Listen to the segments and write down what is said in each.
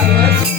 Yeah.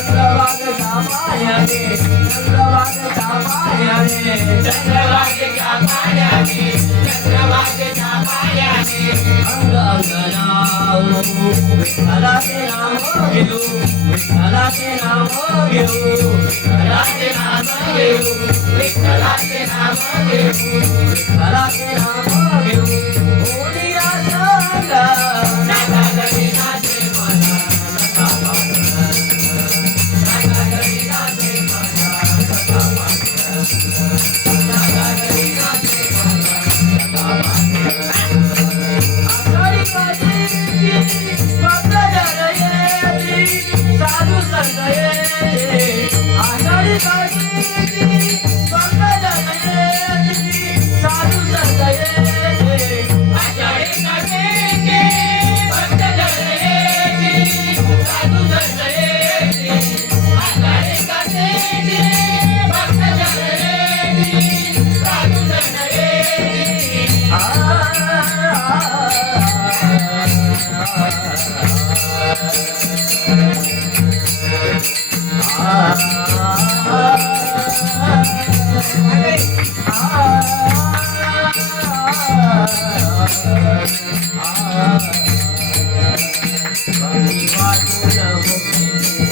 चंद्रबाग चा पाया रे चंद्रबाग चा पाया रे चंद्रबाग चा विठ्ठलाचे नाम घेऊ विठ्ठलाचे नाम घेऊ विठ्ठलाचे नाम घेऊ विठ्ठलाचे नाम घेऊ विठ्ठलाचे नाम घेऊ होलिया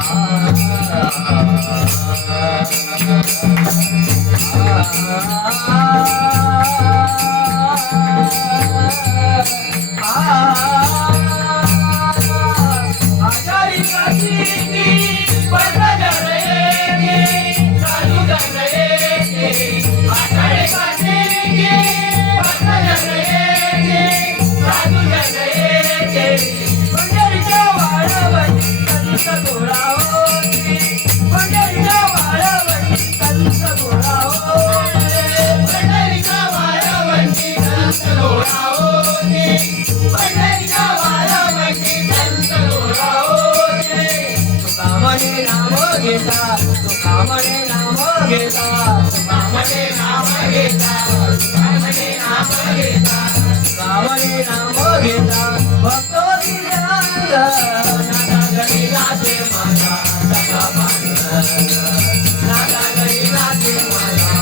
Ah रामने नाम घेता रामने नाम घेता रामने नाम घेता रामने नाम घेता भक्त नाना गणिला ते माझा नाना गणिला ते माझा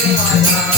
Thank you.